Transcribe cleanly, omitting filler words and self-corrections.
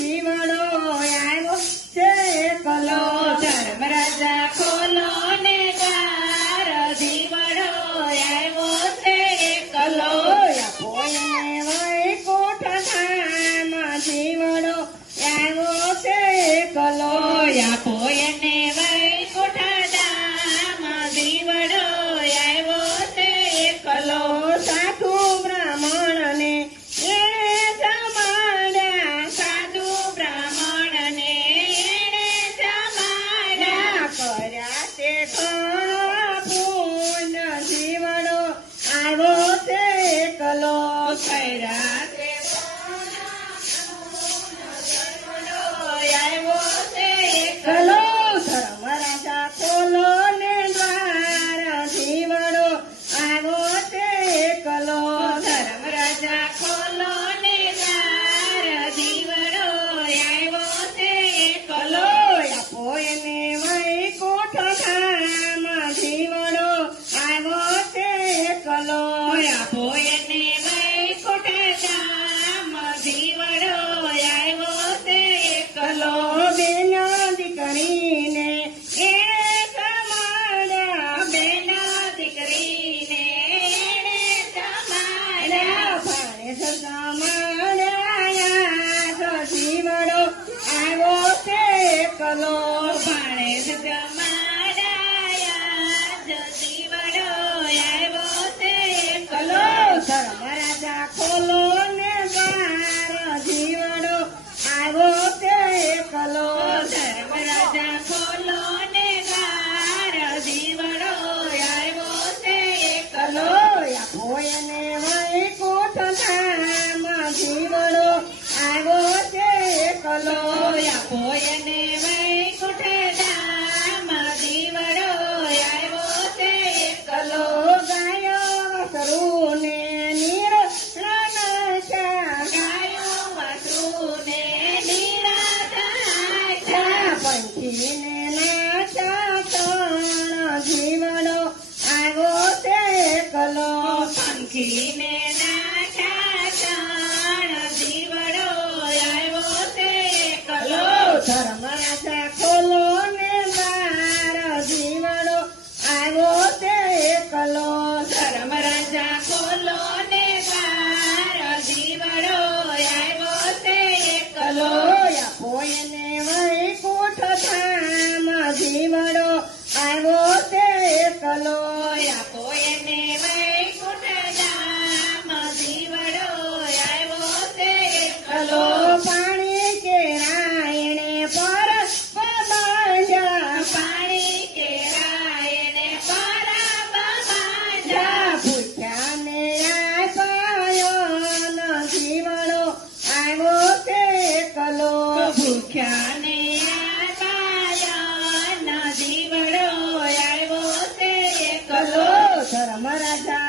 જીવડો આવ્યો છે એકલો ધર્મ રાજા ખોલો ને દ્વાર જીવડો આવ્યો છે એકલો આપો એને વૈકુંઠ ધામ જીવડો આવ્યો છે એકલો આપો એને વૈકુંઠ ધામ જીવડો આવ્યો છે એકલો સાધુ બ્રાહ્મણને એને જમાડ્યા સાધુ બ્રાહ્મણને એણે જમાડ્યા કર્યા તે ઘણા પુણ્ય જીવડો આવ્યો છે એકલો કર્યા તે આવ્યો છે એકલો ધર્મ રાજા ખોલો ને દ્વાર જીવડો આવ્યો છે એકલો ધર્મ રાજા ખોલો ને દ્વાર જીવડો આવ્યો છે એકલો આપો એને વૈકુંઠ ધામ જીવડો આવ્યો છે એકલો આપો એને વૈકુંઠ ધામ જીવડો આવ્યો છે એકલો બેન દીકરીને એને જમાડ્યા બેન દીકરીને એણે જમાડ્યા ભાણેજ જમાડ્યા જીવડો આવ્યો છે એકલો ભાણેજ જમાડાયા જીવડો આવ્યો છે એકલો ધર્મ રાજા ખોલો ને દ્વાર જીવડો આવ્યો છે એકલો ધર્મ રાજા ખોલો ને દ્વાર જીવડો આવ્યો છે એકલો આપો એને વૈકુંઠ ધામ જીવડો આવ્યો છે એકલો આપો એને વૈકુંઠ ધામ જીવડો આવ્યો છે એકલો ગાયો વસરુને નિરણનાથા ગાયો વાસરુને નિરાધાર પંખીને નાચા તણ જીવડો આવ્યો છે એકલો પંખીને નાખ્યા ચાણ જીવડો આવ્યો છે એકલો ધર્મ રાજા ખોલો ને દ્વાર જીવડો આવ્યો છે એકલો ધર્મ રાજા ખોલો ને દ્વાર જીવડો આવ્યો છે એકલો આપો એને વૈકુંઠ ધામ જીવડો આવ્યો છે એકલો આપો એને વૈકુંઠ ધામ જીવડો આવ્યો છે એકલો પાણી કેરાયણે પર બાંધ્યા પાણી કેરાયને પરાબ બાંધ્યા ભૂખ્યા ને આપાયો ન જીવડો આવ્યો છે એકલો ભૂખ્યા ને આપાયા જીવડો આવ્યો છે એકલો ધર્મ રાજા